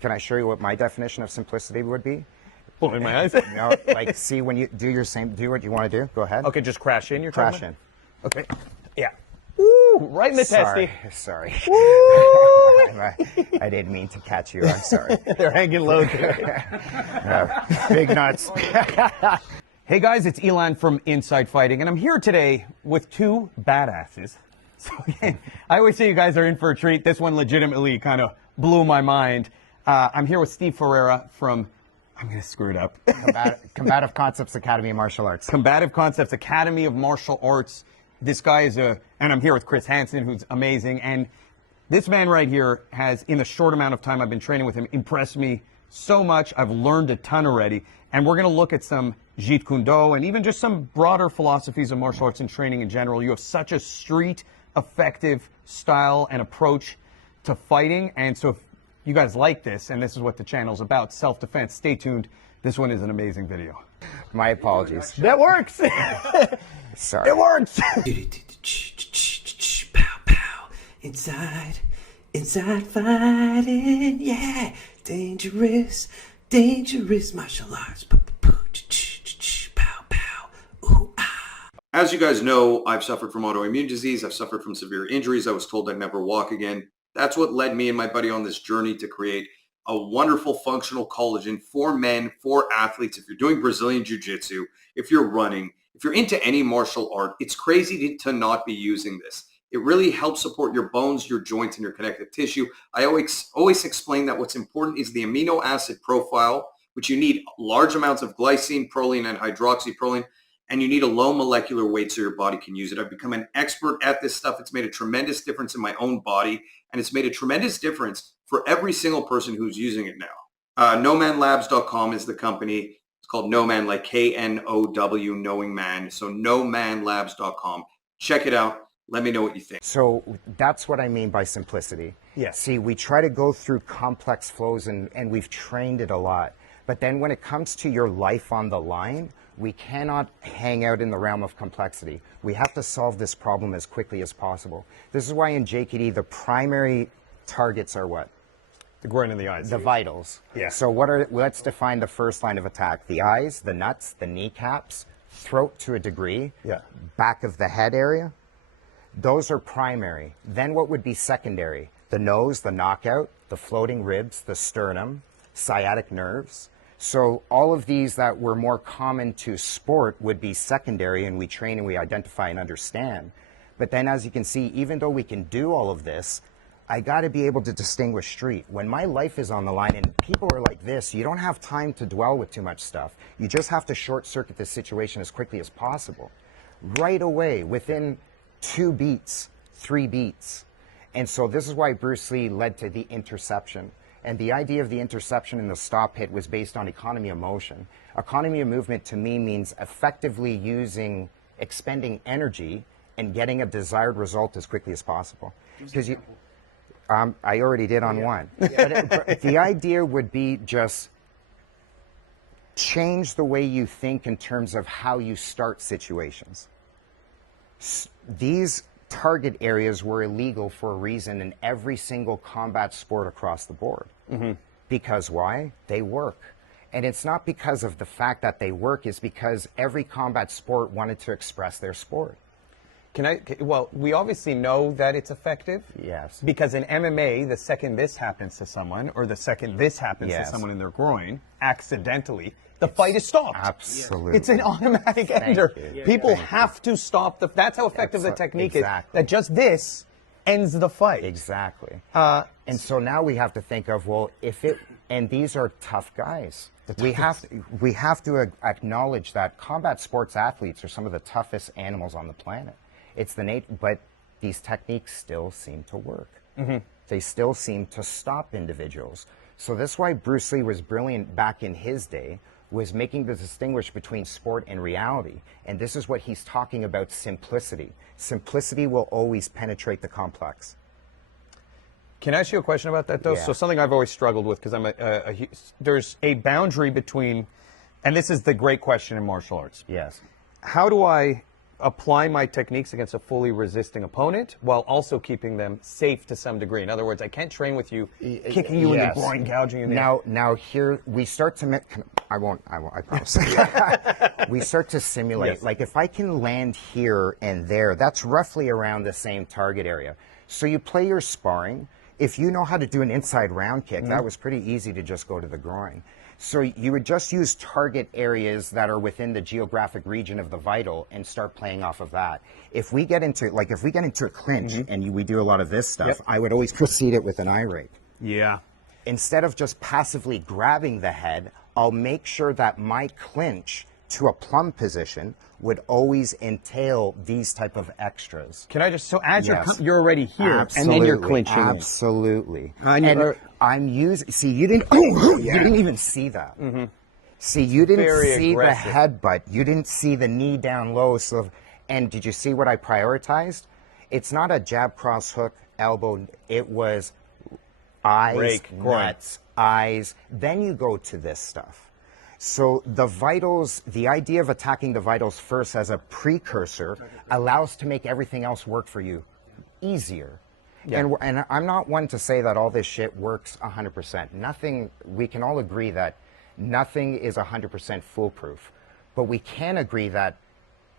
Can I show you what my definition of simplicity would be? Pulling my eyes. No, like, see, when you do do what you want to do. Go ahead. Okay, just crash in. You're Crash talking in. Okay. Yeah. Woo! Right in the testy. Sorry. Woo! I didn't mean to catch you. I'm sorry. They're hanging low today. Big nuts. Hey guys, it's Elan from Inside Fighting, and I'm here today with two badasses. So again, I always say you guys are in for a treat. This one legitimately kind of blew my mind. I'm here with Steve Ferreira from, I'm going to screw it up. Combative Concepts Academy of Martial Arts. Combative Concepts Academy of Martial Arts. This guy is and I'm here with Chris Hansen, who's amazing. And this man right here has, in the short amount of time I've been training with him, impressed me so much. I've learned a ton already. And we're going to look at some Jeet Kune Do and even just some broader philosophies of martial arts and training in general. You have such a street effective style and approach to fighting. And so if you guys like this, and this is what the channel's about, self-defense, stay tuned. This one is an amazing video. My apologies. That works. Sorry. It works. Pow, pow. Inside fighting, yeah. Dangerous martial arts. Pow, pow. Ooh, ah. As you guys know, I've suffered from autoimmune disease. I've suffered from severe injuries. I was told I'd never walk again. That's what led me and my buddy on this journey to create a wonderful functional collagen for men, for athletes. If you're doing Brazilian Jiu-Jitsu, if you're running, if you're into any martial art, it's crazy to not be using this. It really helps support your bones, your joints, and your connective tissue. I always explain that what's important is the amino acid profile, which you need large amounts of glycine, proline, and hydroxyproline, and you need a low molecular weight so your body can use it. I've become an expert at this stuff. It's made a tremendous difference in my own body, and it's made a tremendous difference for every single person who's using it now. NoManLabs.com is the company. It's called No Man, like K-N-O-W, knowing man. So NoManLabs.com. Check it out. Let me know what you think. So that's what I mean by simplicity. Yes. See, we try to go through complex flows and we've trained it a lot. But then when it comes to your life on the line, we cannot hang out in the realm of complexity. We have to solve this problem as quickly as possible. This is why in JKD, the primary targets are what? The groin and the eyes. The vitals. Yeah. So let's define the first line of attack. The eyes, the nuts, the kneecaps, throat to a degree, Yeah. back of the head area. Those are primary. Then what would be secondary? The nose, the knockout, the floating ribs, the sternum, sciatic nerves. So all of these that were more common to sport would be secondary, and we train and we identify and understand. But then as you can see, even though we can do all of this, I got to be able to distinguish street. When my life is on the line and people are like this, you don't have time to dwell with too much stuff. You just have to short circuit the situation as quickly as possible. Right away, within 2 beats, 3 beats. And so this is why Bruce Lee led to the interception. And the idea of the interception and the stop hit was based on economy of motion. Economy of movement to me means effectively expending energy and getting a desired result as quickly as possible. Because I already did on one. But the idea would be just change the way you think in terms of how you start situations. These target areas were illegal for a reason in every single combat sport across the board. Mm-hmm. Because why? They work. And it's not because of the fact that they work, it's because every combat sport wanted to express their sport. Well, we obviously know that it's effective. Yes. Because in MMA, the second this happens to someone, or the second this happens to someone in their groin, accidentally, the fight is stopped. Absolutely. It's an automatic ender. You. People have to stop that's how effective the technique is. That just this ends the fight. Exactly. And so now we have to think of, well, and these are tough guys. We have to acknowledge that combat sports athletes are some of the toughest animals on the planet. It's but these techniques still seem to work. Mm-hmm. They still seem to stop individuals. So that's why Bruce Lee was brilliant back in his day, was making the distinguish between sport and reality. And this is what he's talking about, simplicity. Simplicity will always penetrate the complex. Can I ask you a question about that, though? Yeah. So something I've always struggled with, because there's a boundary between, and this is the great question in martial arts. Yes. How do I apply my techniques against a fully resisting opponent while also keeping them safe to some degree. In other words, I can't train with you kicking you in the groin, gouging you in the Now here we start to I promise. We start to simulate. Yes. Like if I can land here and there, that's roughly around the same target area. So you play your sparring. If you know how to do an inside round kick, that was pretty easy to just go to the groin. So you would just use target areas that are within the geographic region of the vital and start playing off of that. If we get into a clinch and we do a lot of this stuff, I would always precede it with an eye rake. Yeah. Instead of just passively grabbing the head, I'll make sure that my clinch to a plumb position would always entail these type of extras. Can I just, so as Yes. you're already here, Absolutely, and then you're clinching. Absolutely. And I'm using, see, you didn't even see that. See, you didn't Very see aggressive. the headbutt. You didn't see the knee down low. So, and did you see what I prioritized? It's not a jab, cross, hook, elbow. It was eyes, Rake, groin. nuts, eyes. Then you go to this stuff. So the vitals, the idea of attacking the vitals first as a precursor allows to make everything else work for you easier. Yeah. And I'm not one to say that all this shit works 100%. Nothing, we can all agree that nothing is 100% foolproof. But we can agree that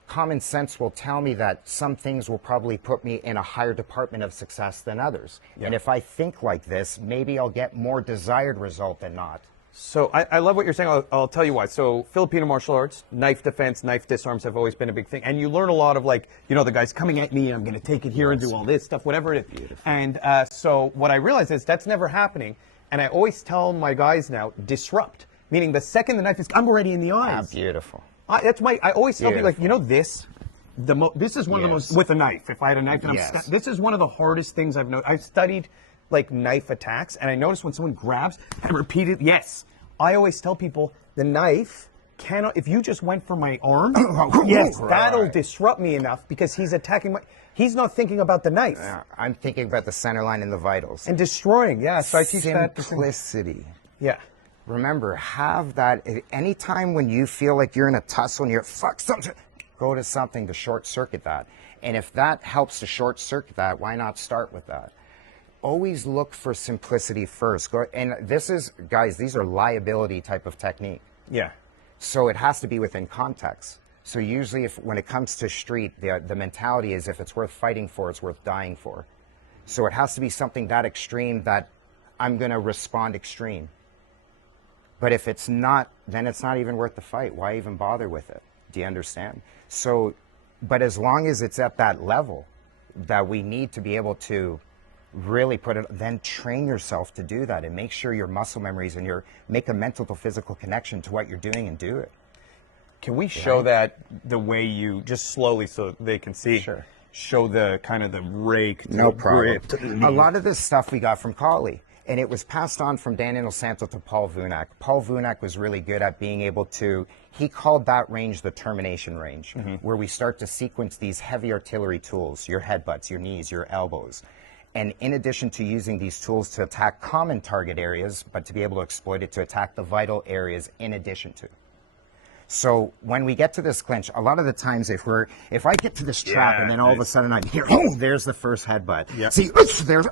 common sense will tell me that some things will probably put me in a higher department of success than others. Yeah. And if I think like this, maybe I'll get more desired result than not. So I love what you're saying. I'll tell you why. So Filipino martial arts, knife defense, knife disarms have always been a big thing. And you learn a lot of like, you know, the guy's coming at me and I'm going to take it here and do all this stuff, whatever it is. Beautiful. And so what I realize is that's never happening. And I always tell my guys now, disrupt. Meaning the second the knife is, I'm already in the eyes. Beautiful. I always tell people, like, you know, this is one of the Yes. most, with a knife, if I had a knife and Yes. this is one of the hardest things I've noticed. I've studied like knife attacks and I notice when someone grabs and repeated, yes. I always tell people the knife cannot, if you just went for my arm, yes, that'll disrupt me enough because he's attacking he's not thinking about the knife. I'm thinking about the center line and the vitals. And destroying, yeah. So I teach that. Simplicity. Yeah. Remember, have that. Anytime when you feel like you're in a tussle and you're, fuck something, go to something to short circuit that. And if that helps to short circuit that, why not start with that? Always look for simplicity first. And this is, guys, these are liability type of technique. Yeah. So it has to be within context. So usually when it comes to street, the mentality is if it's worth fighting for, it's worth dying for. So it has to be something that extreme that I'm going to respond extreme. But if it's not, then it's not even worth the fight. Why even bother with it? Do you understand? So, but as long as it's at that level that we need to be able to really put it, then train yourself to do that and make sure your muscle memories and make a mental to physical connection to what you're doing and do it. Can we show that the way you, just slowly so they can see? Sure. Show the kind of the rake. No the problem. grip to the knee. A lot of this stuff we got from Kali, and it was passed on from Dan Inosanto to Paul Vunak. Paul Vunak was really good at being able to, he called that range the termination range, where we start to sequence these heavy artillery tools, your headbutts, your knees, your elbows. And in addition to using these tools to attack common target areas, but to be able to exploit it to attack the vital areas in addition to. So when we get to this clinch, a lot of the times if I get to this trap and then all of a sudden I hear, oh, there's the first headbutt. Yep. See, there's,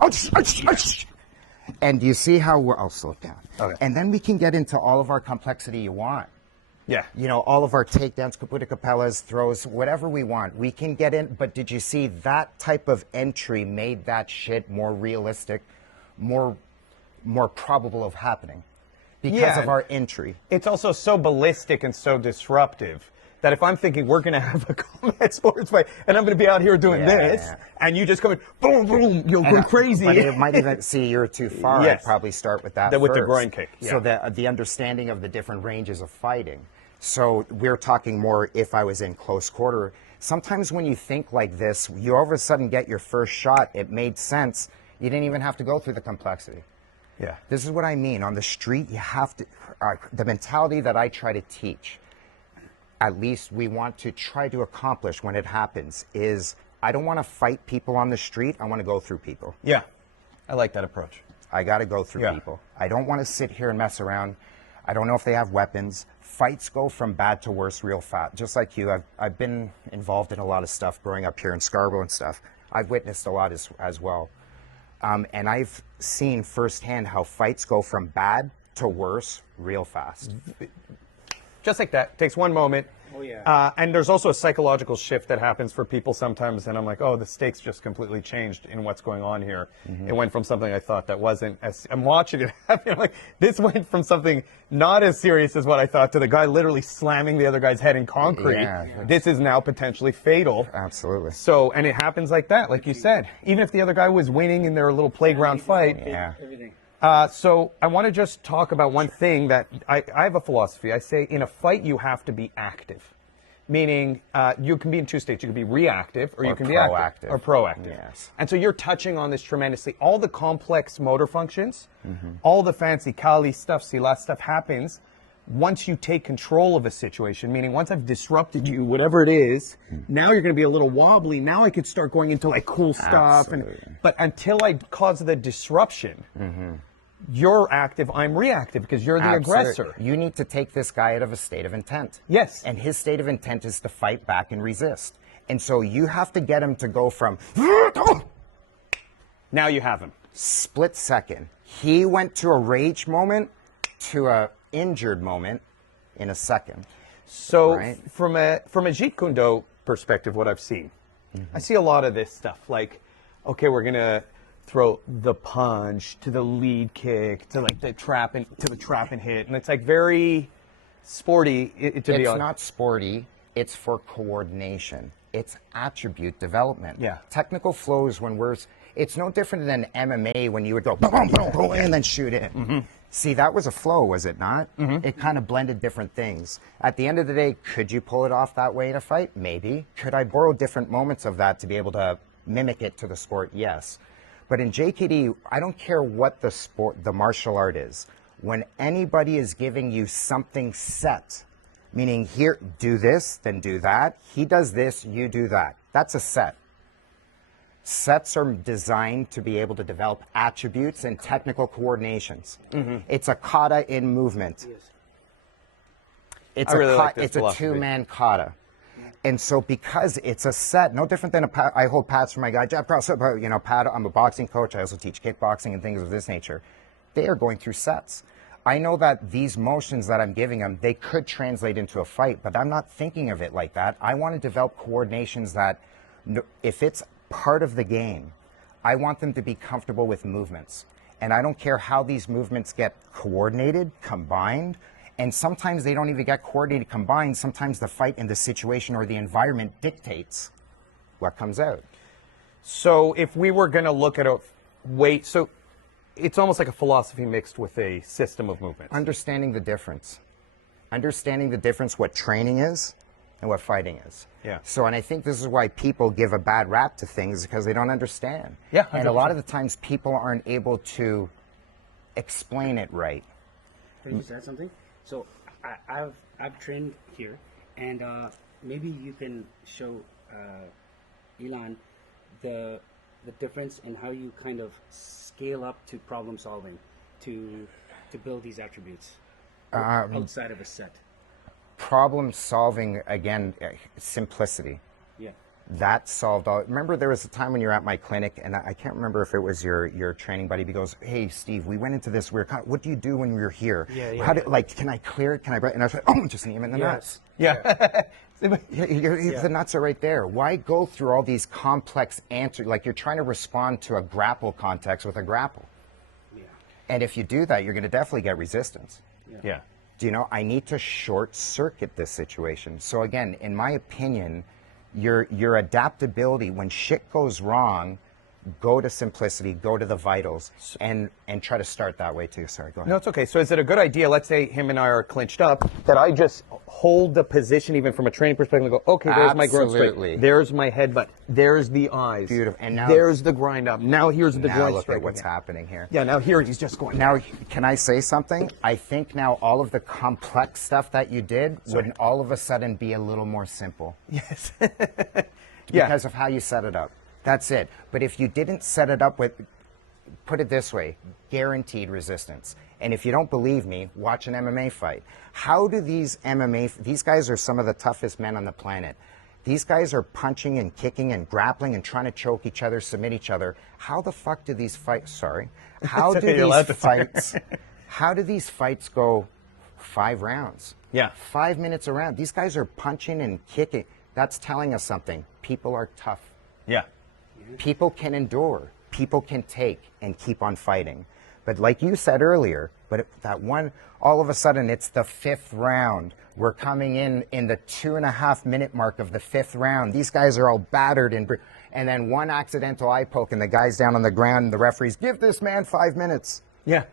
and you see how I'll slow it down. Okay. And then we can get into all of our complexity you want. Yeah. You know, all of our takedowns, Kaputa Capellas, throws, whatever we want. We can get in, but did you see that type of entry made that shit more realistic, more probable of happening because of our entry? It's also so ballistic and so disruptive that if I'm thinking we're going to have a combat sports fight and I'm going to be out here doing this and you just come in, boom, boom, you'll go crazy. But it might even, see, you're too far. Yes. I'd probably start with that With the first. groin kick. So the understanding of the different ranges of fighting. So we're talking more if I was in close quarter. Sometimes when you think like this, you all of a sudden get your first shot. It made sense. You didn't even have to go through the complexity. Yeah. This is what I mean. On the street, you have to, the mentality that I try to teach, at least we want to try to accomplish when it happens, is I don't want to fight people on the street. I want to go through people. Yeah. I like that approach. I got to go through Yeah. people. I don't want to sit here and mess around. I don't know if they have weapons. Fights go from bad to worse real fast. Just like you, I've been involved in a lot of stuff growing up here in Scarborough and stuff. I've witnessed a lot as well. And I've seen firsthand how fights go from bad to worse real fast. Just like that. Takes one moment. Oh, yeah. And there's also a psychological shift that happens for people sometimes, and I'm like, oh, the stakes just completely changed in what's going on here. It went from something I thought that wasn't as, I'm watching it happen, I'm like, this went from something not as serious as what I thought to the guy literally slamming the other guy's head in concrete. Yeah. This is now potentially fatal. Absolutely. So, and it happens like that, like you said. Even if the other guy was winning in their little playground fight. Yeah. Everything. So I want to just talk about one thing that I have a philosophy. I say in a fight you have to be active, meaning you can be in two states. You can be reactive or you can be active. Or proactive. Yes. And so you're touching on this tremendously. All the complex motor functions, all the fancy Kali stuff, Silat stuff happens once you take control of a situation, meaning once I've disrupted you, whatever it is, now you're going to be a little wobbly. Now I could start going into like cool stuff. But until I cause the disruption, you're active, I'm reactive because you're the aggressor. You need to take this guy out of a state of intent. Yes. And his state of intent is to fight back and resist. And so you have to get him to go from Now you have him. split second. He went to a rage moment to a injured moment in a second. So Right. from a Jeet Kune Do perspective, what I've seen, I see a lot of this stuff. Like, okay, we're gonna throw the punch to the lead kick to like the trap and hit, and it's like very sporty. To be It's honest, not sporty. It's for coordination. It's attribute development. Yeah. Technical flows it's no different than MMA when you would go boom, boom, boom, and then shoot in. See, that was a flow, was it not? It kind of blended different things. At the end of the day, could you pull it off that way in a fight? Maybe. Could I borrow different moments of that to be able to mimic it to the sport? Yes. But in JKD, I don't care what the martial art is. When anybody is giving you something set, meaning here, do this, then do that. He does this, you do that. That's a set. Sets are designed to be able to develop attributes and technical coordinations. It's a kata in movement. It's I really like this it's a philosophy. two-man kata. And so because it's a set, no different than I hold pads for my guy, jab, cross, pad, I'm a boxing coach. I also teach kickboxing and things of this nature. They are going through sets. I know that these motions that I'm giving them, they could translate into a fight, but I'm not thinking of it like that. I want to develop coordinations that, if it's part of the game, I want them to be comfortable with movements. And I don't care how these movements get coordinated, combined, and sometimes they don't even get coordinated, combined. Sometimes the fight and the situation or the environment dictates what comes out. So if we were going to look at a weight, so it's almost like a philosophy mixed with a system of movements. Understanding the difference. Understanding the difference what training is and what fighting is. Yeah. So, and I think this is why people give a bad rap to things, because they don't understand. Yeah, And a 100%. lot of the times people aren't able to explain it right. Can I just add something? So I've trained here, and maybe you can show Elon the difference in how you kind of scale up to problem solving to build these attributes outside of a set. Problem solving, again, simplicity. Yeah. That solved all. Remember, there was a time when you were at my clinic, and I can't remember if it was your training buddy. He goes, "Hey, Steve, we went into this. What do you do when we're here? Yeah. How can I clear it? Can I?" And I was like, "Oh, just knee him in the nuts." Yeah. The nuts are right there. Why go through all these complex answers? Like you're trying to respond to a grapple context with a grapple. Yeah. And if you do that, you're going to definitely get resistance. Yeah. Do you know, I need to short circuit this situation. So again, in my opinion, your adaptability, when shit goes wrong, go to simplicity, go to the vitals, and try to start that way too. Sorry, go ahead. No, it's okay. So is it a good idea, let's say him and I are clinched up, that I just hold the position even from a training perspective and go, okay, there's my groin Absolutely. straight. There's my headbutt. There's the eyes. Beautiful. And now- there's the grind up. Now here's the Now groin look straight at what's again. happening here. Yeah, now here he's just going. Now, can I say something? I think now all of the complex stuff that you did would all of a sudden be a little more simple. Yes. Because of how you set it up. That's it. But if you didn't set it up with, put it this way, guaranteed resistance. And if you don't believe me, watch an MMA fight. How do these these guys are some of the toughest men on the planet. These guys are punching and kicking and grappling and trying to choke each other, submit each other. How the fuck do these fights, how do these fights go 5 rounds? Yeah. 5 minutes a round. These guys are punching and kicking. That's telling us something. People are tough. Yeah. People can endure. People can take and keep on fighting. But like you said earlier, that one, all of a sudden it's the 5th round. We're coming in the 2.5 minute mark of the 5th round. These guys are all battered and then one accidental eye poke and the guy's down on the ground and the referees, give this man 5 minutes. Yeah.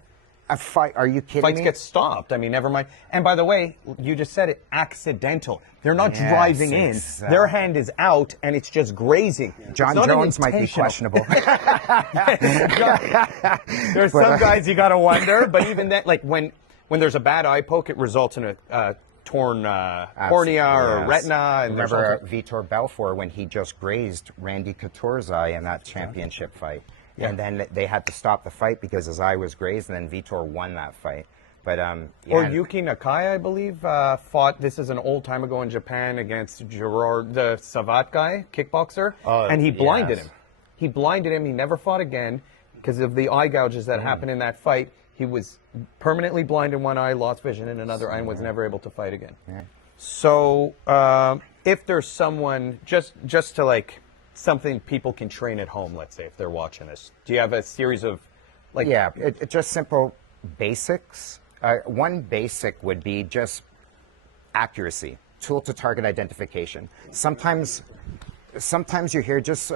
A fight? Are you kidding Fights me? get stopped. I mean, never mind. And by the way, you just said it, accidental. They're not Yes, driving in. exactly. Their hand is out, and it's just grazing. John It's not Jones might be intentional. questionable. There's some guys you got to wonder, but even that, like when there's a bad eye poke, it results in a torn cornea or Yes. retina. And there's Remember also- Vitor Belfort when he just grazed Randy Couture's eye in that championship fight. Yeah. And then they had to stop the fight because his eye was grazed, and then Vitor won that fight. But Or yeah. Yuki Nakai, I believe, fought, this is an old time ago in Japan, against Gerard, the Savat guy, kickboxer, Oh, and he blinded yes. him. He blinded him. He never fought again because of the eye gouges that happened in that fight. He was permanently blind in one eye, lost vision in another eye, and was never able to fight again. Yeah. So if there's someone, just to like, something people can train at home, let's say, if they're watching this, do you have a series of, like... Yeah, it just simple basics. One basic would be just accuracy, tool to target identification. Sometimes you hear just,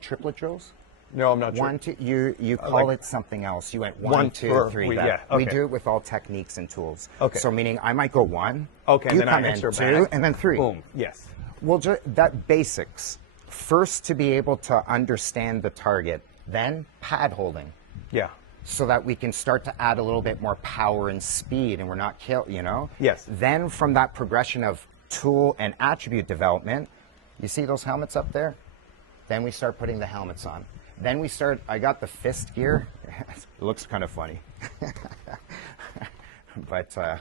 triplet drills? No, I'm not sure. 1, 2, you call like- it something else. You went One 1, 2, for- 3. we- that- yeah, We okay. do it with all techniques and tools. Okay. So meaning I might go 1. Okay, you then I come in answer 2, back. and then 3. Boom, yes. Well, that basics. First, to be able to understand the target, then pad holding, Yeah. so that we can start to add a little bit more power and speed, and we're not Yes. Then from that progression of tool and attribute development, you see those helmets up there? Then we start putting the helmets on. Then I got the fist gear. It looks kind of funny. But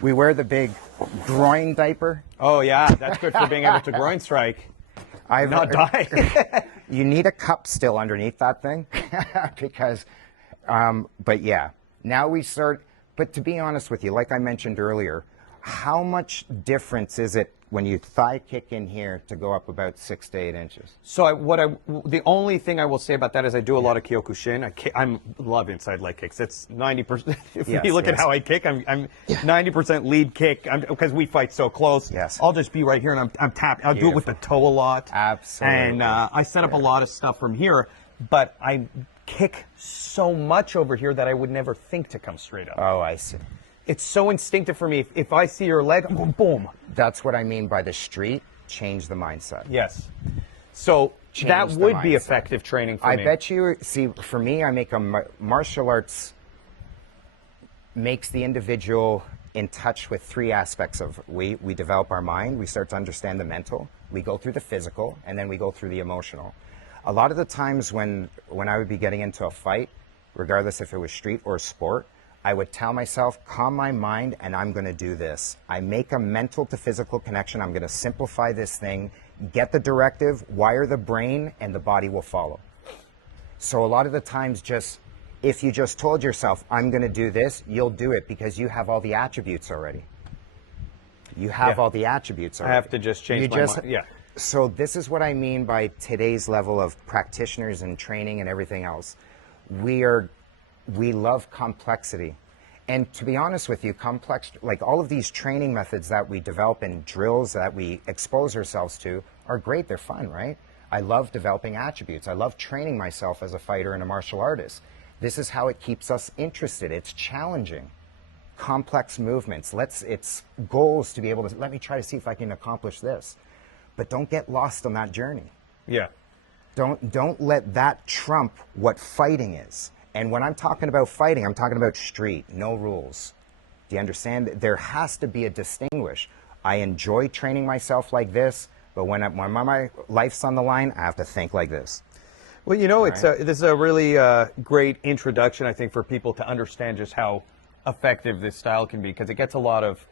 we wear the big groin diaper. Oh, yeah, that's good for being able to groin strike. I've Not die. You need a cup still underneath that thing because, but yeah, now we start, but to be honest with you, like I mentioned earlier, how much difference is it when you thigh kick in here to go up about 6 to 8 inches? So the only thing I will say about that is I do a lot of Kyokushin. I love inside leg kicks. It's 90%. If Yes, you look at yes. how I kick, I'm 90% lead kick because we fight so close. Yes. I'll just be right here and I'm tapped. I'll do it with the toe a lot. Absolutely. And I set up a lot of stuff from here, but I kick so much over here that I would never think to come straight up. Oh, I see. It's so instinctive for me. If I see your leg, boom, boom. That's what I mean by the street, change the mindset. Yes. So Change that the would be mindset. effective training for I me. bet you, see, for me, I make martial arts makes the individual in touch with 3 aspects of, we develop our mind, we start to understand the mental, we go through the physical, and then we go through the emotional. A lot of the times when I would be getting into a fight, regardless if it was street or sport, I would tell myself, calm my mind, and I'm going to do this. I make a mental to physical connection. I'm going to simplify this thing, get the directive, wire the brain, and the body will follow. So a lot of the times, if you just told yourself, I'm going to do this, you'll do it because you have all the attributes already. You have Yeah. all the attributes already. I have to just change my mind. Yeah. So this is what I mean by today's level of practitioners and training and everything else. We love complexity. And to be honest with you, like all of these training methods that we develop and drills that we expose ourselves to are great. They're fun, right? I love developing attributes. I love training myself as a fighter and a martial artist. This is how it keeps us interested. It's challenging. Complex movements. It's goals to be able to, let me try to see if I can accomplish this. But don't get lost on that journey. Yeah. Don't let that trump what fighting is. And when I'm talking about fighting, I'm talking about street, no rules. Do you understand? There has to be a distinguish. I enjoy training myself like this, but when my life's on the line, I have to think like this. Well, you know, this is a really great introduction, I think, for people to understand just how effective this style can be, because it gets a lot of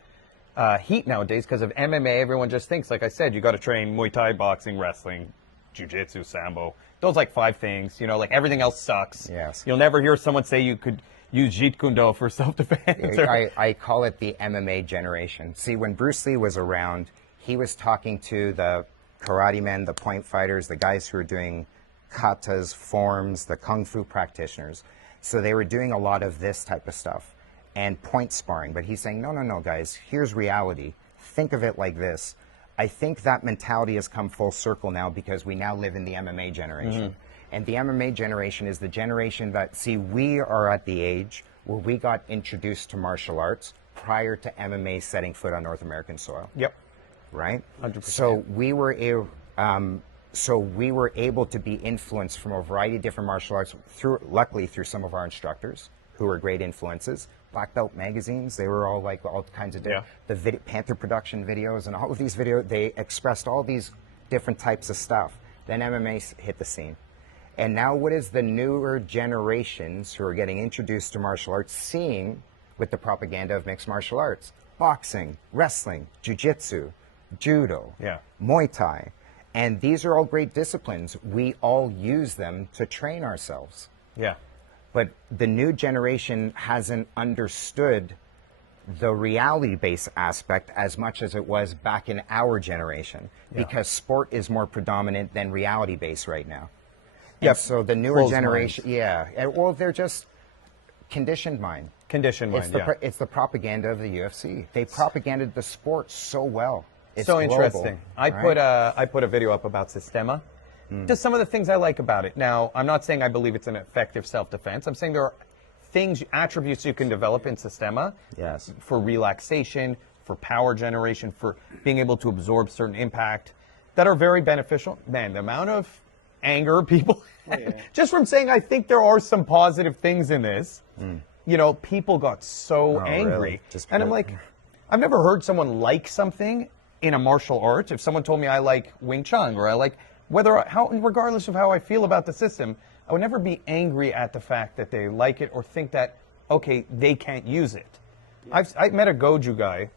heat nowadays because of MMA. Everyone just thinks, like I said, you got to train Muay Thai, boxing, wrestling, Jiu-Jitsu, Sambo. Those like 5 things, you know, like everything else sucks. Yes. You'll never hear someone say you could use Jeet Kune Do for self-defense. I call it the MMA generation. See, when Bruce Lee was around, he was talking to the karate men, the point fighters, the guys who were doing katas, forms, the kung fu practitioners. So they were doing a lot of this type of stuff and point sparring. But he's saying, no, guys, here's reality. Think of it like this. I think that mentality has come full circle now because we now live in the MMA generation. And the MMA generation is the generation that, see, we are at the age where we got introduced to martial arts prior to MMA setting foot on North American soil. Yep. Right? 100%. So we were able to be influenced from a variety of different martial arts, luckily through some of our instructors who were great influences. Black Belt magazines, they were all like all kinds of Panther production videos and all of these videos, they expressed all these different types of stuff. Then MMA hit the scene. And now what is the newer generations who are getting introduced to martial arts seeing with the propaganda of mixed martial arts? Boxing, wrestling, jiu-jitsu, judo, Muay Thai. And these are all great disciplines. We all use them to train ourselves. Yeah. But the new generation hasn't understood the reality-based aspect as much as it was back in our generation, because sport is more predominant than reality-based right now. Yep. So the newer generation, well, they're just conditioned mind. It's the propaganda of the UFC. They propaganded the sport so well. It's so global, interesting. I put a video up about Sistema. Just some of the things I like about it. Now, I'm not saying I believe it's an effective self-defense. I'm saying there are attributes you can develop in Sistema for relaxation, for power generation, for being able to absorb certain impact that are very beneficial. Man, the amount of anger people just from saying I think there are some positive things in this, you know, people got so angry. Really? And I'm like, I've never heard someone like something in a martial art. If someone told me I like Wing Chun or I like regardless of how I feel about the system, I would never be angry at the fact that they like it or think that, okay, they can't use it. I met a Goju guy,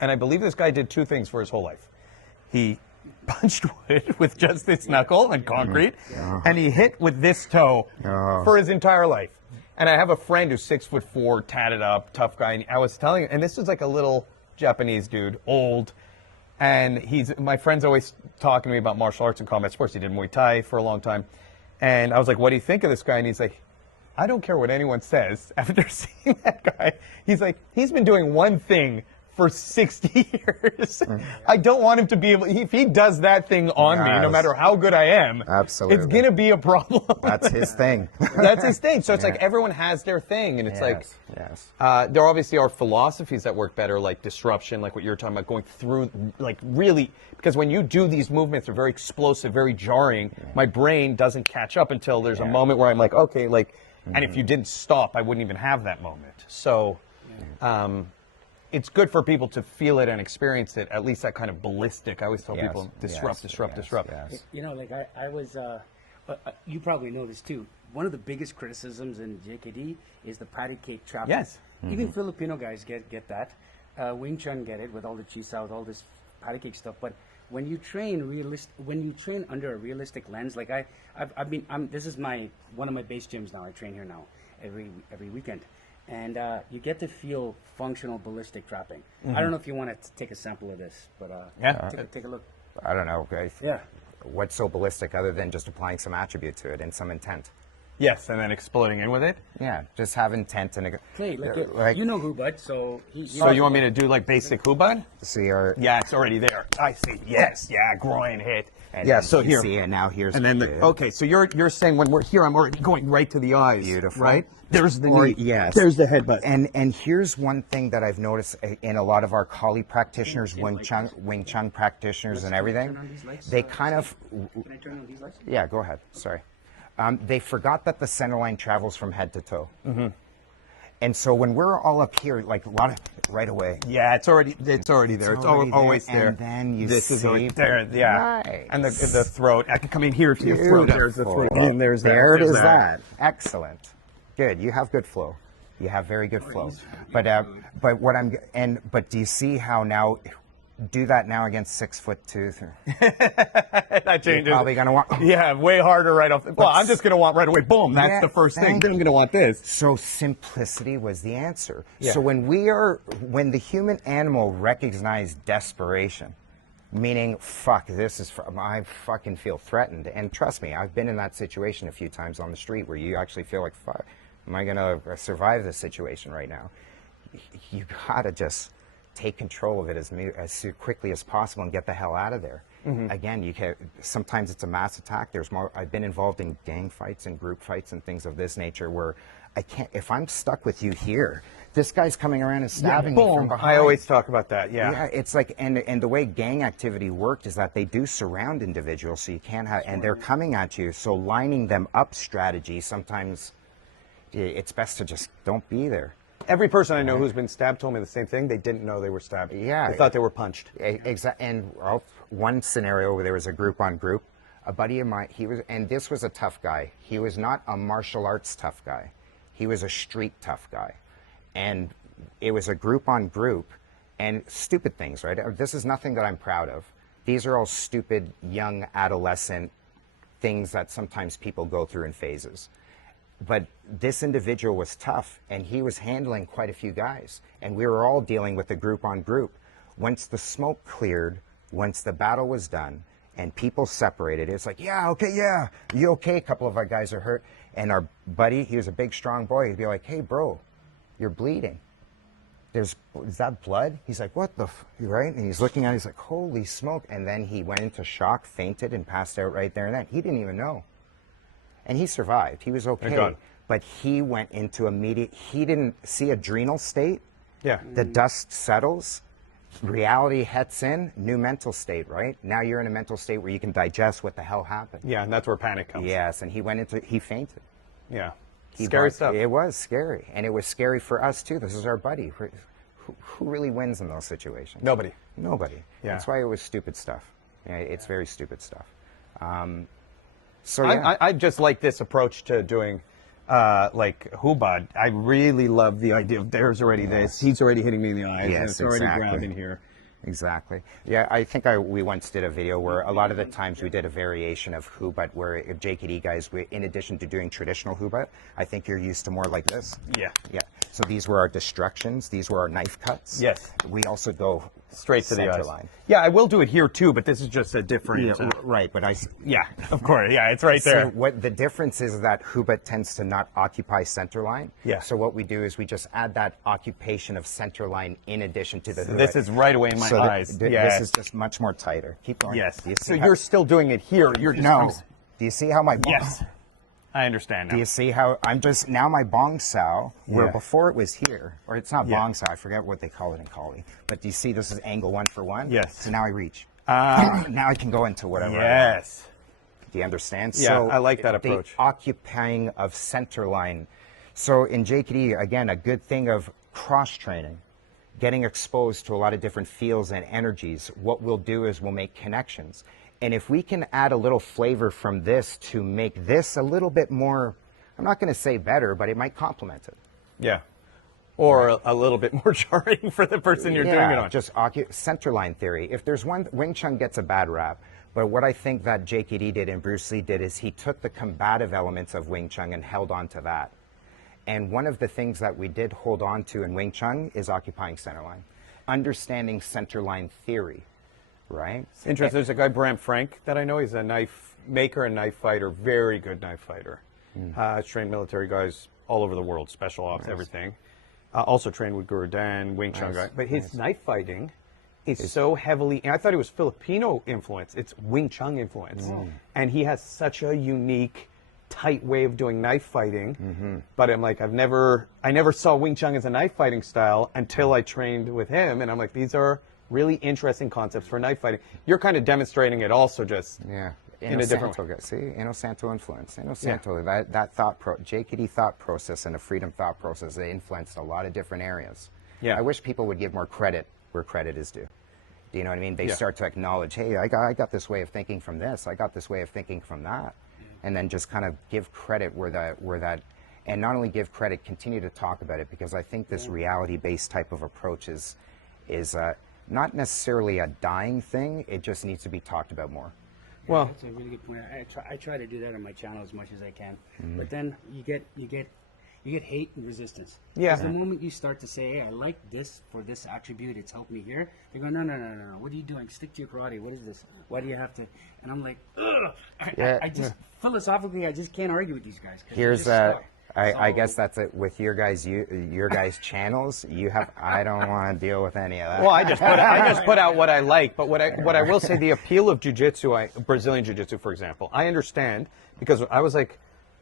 and I believe this guy did 2 things for his whole life. He punched wood with just this knuckle and concrete, and he hit with this toe for his entire life. And I have a friend who's 6'4", tatted up, tough guy, and I was telling him, and this was like a little Japanese dude, old, and my friend's always talking to me about martial arts and combat sports. He did Muay Thai for a long time. And I was like, what do you think of this guy? And he's like, I don't care what anyone says. After seeing that guy, he's like, he's been doing one thing for 60 years. I don't want him to be able, if he does that thing on me, no matter how good I am, absolutely, it's going to be a problem. That's his thing. That's his thing. So it's like everyone has their thing. And it's there obviously are philosophies that work better, like disruption, like what you're talking about, going through, like really, because when you do these movements, they're very explosive, very jarring. My brain doesn't catch up until there's a moment where I'm like, okay, like, and if you didn't stop, I wouldn't even have that moment. So, it's good for people to feel it and experience it, at least that kind of ballistic. I always tell people, disrupt. You know, like I was, you probably know this too. One of the biggest criticisms in JKD is the patty cake trap. Yes. Even Filipino guys get that. Wing Chun get it with all the chisao, with all this patty cake stuff. But when you train under a realistic lens, like this is one of my base gyms now. I train here now every weekend. And you get to feel functional ballistic trapping. I don't know if you want to take a sample of this, but take a look. I don't know. What's so ballistic other than just applying some attribute to it and some intent? Yes, and then exploding in with it? Yeah, just have intent and you know Hubud, so so you want me to do like basic Hubud? So you're it's already there. I see. Yes, groin hit. And so here. See it now. Here's and then okay. So you're saying when we're here, I'm already going right to the eyes. Beautiful. Right. There's the knee. Yes. There's the headbutt. And here's one thing that I've noticed in a lot of our Kali practitioners, Wing Chun practitioners, and everything. They kind of. Can I turn on these lights? Yeah. Go ahead. Sorry. They forgot that the Centerline travels from head to toe. And so when we're all up here, like a right away. Yeah, it's already there. It's already always there. there. And then you this is see always there. Yeah, Nice. and the throat. I can come in here to your throat. There's the throat. And there's that. There it There's is. That excellent. Good. You have good flow. You have very good flow. But but do you see how now? Do that now against 6'2". That changes. You're probably gonna want. Yeah, way harder right off. Well, I'm just gonna want right away. Boom. That's Yeah, the first thing. thank Then I'm gonna want this. So simplicity was the answer. Yeah. So when the human animal recognized desperation, meaning fuck, I fucking feel threatened. And trust me, I've been in that situation a few times on the street where you actually feel like, fuck, am I gonna survive this situation right now? You gotta just take control of it as quickly as possible and get the hell out of there. Again, sometimes it's a mass attack. I've been involved in gang fights and group fights and things of this nature where if I'm stuck with you here, this guy's coming around and stabbing me from behind. I always talk about that. Yeah. Yeah, it's like, and the way gang activity worked is that they do surround individuals, so you can't have, and they're coming at you, so lining them up strategy, sometimes it's best to just don't be there. Every person I know who's been stabbed told me the same thing. They didn't know they were stabbed. Yeah. They thought they were punched. Exactly. And one scenario where there was a group on group, a buddy of mine, and this was a tough guy. He was not a martial arts tough guy. He was a street tough guy. And it was a group on group and stupid things, right? This is nothing that I'm proud of. These are all stupid, young, adolescent things that sometimes people go through in phases. But this individual was tough, and he was handling quite a few guys. And we were all dealing with the group on group. Once the smoke cleared, once the battle was done, and people separated, it's like, yeah, okay, yeah, you okay? A couple of our guys are hurt. And our buddy, he was a big, strong boy. He'd be like, hey, bro, you're bleeding. Is that blood? He's like, what the right? And he's looking at it, he's like, holy smoke. And then he went into shock, fainted, and passed out right there and then. He didn't even know. And he survived. He was okay. But he went into he didn't see adrenal state. Yeah. The dust settles. Reality hits in. New mental state, right? Now you're in a mental state where you can digest what the hell happened. Yeah, and that's where panic comes. Yes, and he fainted. Yeah. Scary stuff. It was scary. And it was scary for us, too. This is our buddy. Who really wins in those situations? Nobody. Nobody. Yeah. That's why it was stupid stuff. Yeah, it's very stupid stuff. So yeah. I just like this approach to doing like Hubad. I really love the idea of there's already this. He's already hitting me in the eyes. Yes, and it's already exactly. grounded here. Exactly. Yeah, I think we once did a video where a lot of the times we did a variation of Hubad where JKD guys, in addition to doing traditional Hubad, I think you're used to more like this. Yeah. Yeah. So these were our destructions. These were our knife cuts. Yes. We also go Straight to the eyes. Centerline. Yeah, I will do it here too, but this is just a different. Right, but Yeah, of course. Yeah, it's right there. So what the difference is that Hubad tends to not occupy centerline. Yeah. So what we do is we just add that occupation of centerline in addition to the. So this is right away in my eyes. This is just much more tighter. Keep going. Yes. Do you see So how- you're still doing it here. You're just No. Do you see how my Yes. I understand now. Do you see how I'm just now my bong sao where Yeah. before it was here, or it's not Yeah. bong sao, I forget what they call it in Kali. But do you see this is angle 1-for-1? Yes. So now I reach. Now I can go into whatever I want. Yes. Do you understand? Yeah, I like that approach. The occupying of center line. So in JKD, again, a good thing of cross training, getting exposed to a lot of different fields and energies. What we'll do is we'll make connections. And if we can add a little flavor from this to make this a little bit more, I'm not going to say better, but it might complement it. Yeah. Or a little bit more jarring for the person you're doing it on. Just centerline theory. If there's one, Wing Chun gets a bad rap. But what I think that JKD did and Bruce Lee did is he took the combative elements of Wing Chun and held on to that. And one of the things that we did hold on to in Wing Chun is occupying centerline, understanding centerline theory, right? Interesting. There's a guy, Bram Frank, that I know. He's a knife maker and knife fighter. Very good knife fighter. Trained military guys all over the world, special ops, everything. Also trained with Guru Dan, Wing Chun guy. But his knife fighting is so heavily, and I thought it was Filipino influence. It's Wing Chun influence. And he has such a unique, tight way of doing knife fighting. But I'm like, I never saw Wing Chun as a knife fighting style until I trained with him. And I'm like, these are really interesting concepts for knife fighting. You're kind of demonstrating it also just in a different way. See, Inosanto influence. Inosanto, that JKD thought process and a freedom thought process, they influenced a lot of different areas. Yeah. I wish people would give more credit where credit is due. Do you know what I mean? They start to acknowledge, hey, I got this way of thinking from this. I got this way of thinking from that. And then just kind of give credit where that, and not only give credit, continue to talk about it, because I think this reality-based type of approach is not necessarily a dying thing. It just needs to be talked about more. Well, that's a really good point. I try to do that on my channel as much as I can, but then you get hate and resistance. Yeah. 'Cause the moment you start to say, "Hey, I like this for this attribute. It's helped me here," they go, "No. What are you doing? Stick to your karate. What is this? Why do you have to?" And I'm like, ugh. I just philosophically, I just can't argue with these guys. 'Cause they're Here's just stuck. I So- guess that's it with your guys channels. You have, I don't want to deal with any of that. Well, I just put out what I like, but what I will say, the appeal of jiu-jitsu, Brazilian jiu-jitsu, for example, I understand, because I was like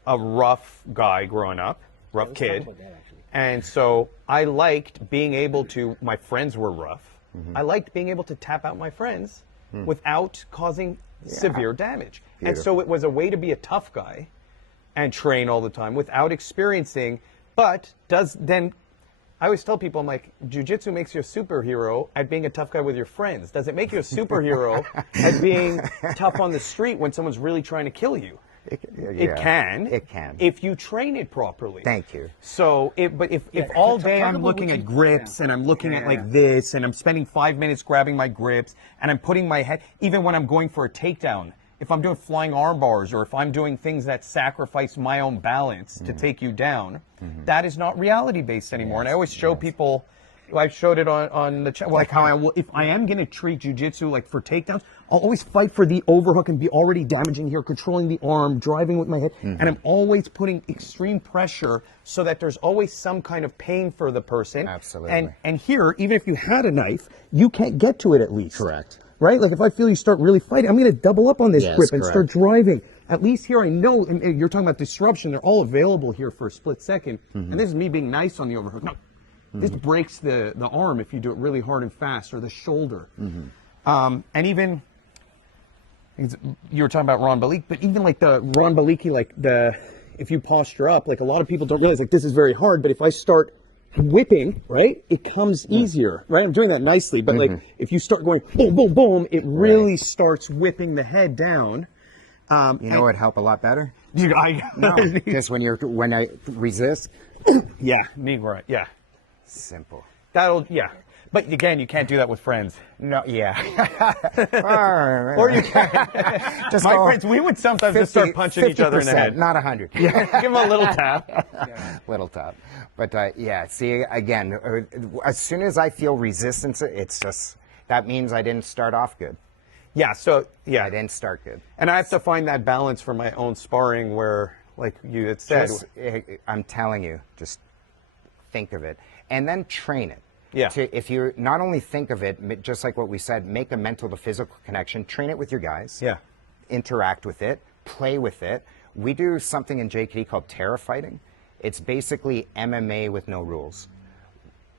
a rough guy growing up, rough Let's talk kid, about that, actually. and so I liked being able to. My friends were rough. I liked being able to tap out my friends without causing severe damage, and so it was a way to be a tough guy and train all the time without experiencing. But I always tell people, I'm like, jiu-jitsu makes you a superhero at being a tough guy with your friends. Does it make you a superhero at being tough on the street when someone's really trying to kill you? It can. It can. If you train it properly. Thank you. So, if all day talk I'm about looking what at you- grips and I'm looking at like this, and I'm spending 5 minutes grabbing my grips, and I'm putting my head, even when I'm going for a takedown, if I'm doing flying arm bars, or if I'm doing things that sacrifice my own balance to take you down, that is not reality-based anymore. And I always show people, I showed it on the channel, like how I will, if I am going to treat jiu-jitsu like for takedowns, I'll always fight for the overhook and be already damaging here, controlling the arm, driving with my head, and I'm always putting extreme pressure so that there's always some kind of pain for the person. Absolutely. And here, even if you had a knife, you can't get to it at least. Correct. Right? Like if I feel you start really fighting, I'm going to double up on this Yes, grip and correct. start driving. At least here I know, and you're talking about disruption, they're all available here for a split second. And this is me being nice on the overhook. No, this breaks the arm if you do it really hard and fast, or the shoulder. And even, you were talking about Ron Balik, but even like the Ron Baliki, like if you posture up, like a lot of people don't realize like this is very hard, but if I start whipping, right, it comes easier, right? I'm doing that nicely, but like if you start going boom, boom, boom, it really starts whipping the head down. You know what would help a lot better? No. Just when I resist. Yeah, knee right, yeah. Simple. But again, you can't do that with friends. No, yeah. Or you can. Just My go friends, we would sometimes just start punching each other in the 50%, head. Not 100. Give them a little tap. Little tap. But see, again, as soon as I feel resistance, it's just, that means I didn't start off good. Yeah, so, I didn't start good. And I have to find that balance for my own sparring where, like you had said. I'm telling you, just think of it. And then train it. Yeah. If you not only think of it, just like what we said, make a mental to physical connection, train it with your guys. Yeah. Interact with it, play with it. We do something in JKD called terror fighting. It's basically MMA with no rules.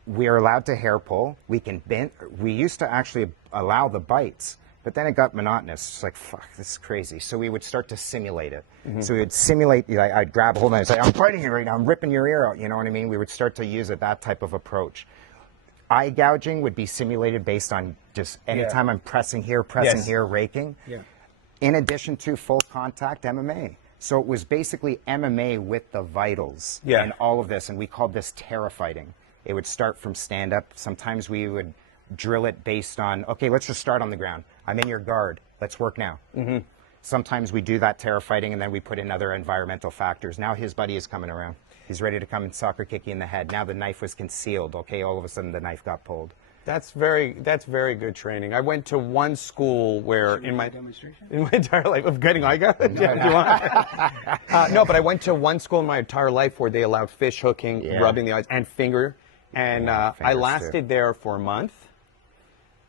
We are allowed to hair pull. We can bend. We used to actually allow the bites, but then it got monotonous. It's like, fuck, this is crazy. So we would start to simulate it. So we would simulate, I'd grab a hold of it and say, I'm fighting you right now. I'm ripping your ear out. You know what I mean? We would start to use that type of approach. Eye gouging would be simulated based on just anytime I'm pressing here, raking. Yeah. In addition to full contact MMA. So it was basically MMA with the vitals and all of this. And we called this terror fighting. It would start from stand up. Sometimes we would drill it based on, okay, let's just start on the ground. I'm in your guard. Let's work now. Sometimes we do that terror fighting and then we put in other environmental factors. Now his buddy is coming around. He's ready to come and soccer kick you in the head. Now the knife was concealed. Okay, all of a sudden the knife got pulled. That's very good training. I went to one school where in my entire life of getting eye gouge. No, but I went to one school in my entire life where they allowed fish hooking, rubbing the eyes, and finger. And I lasted there for a month,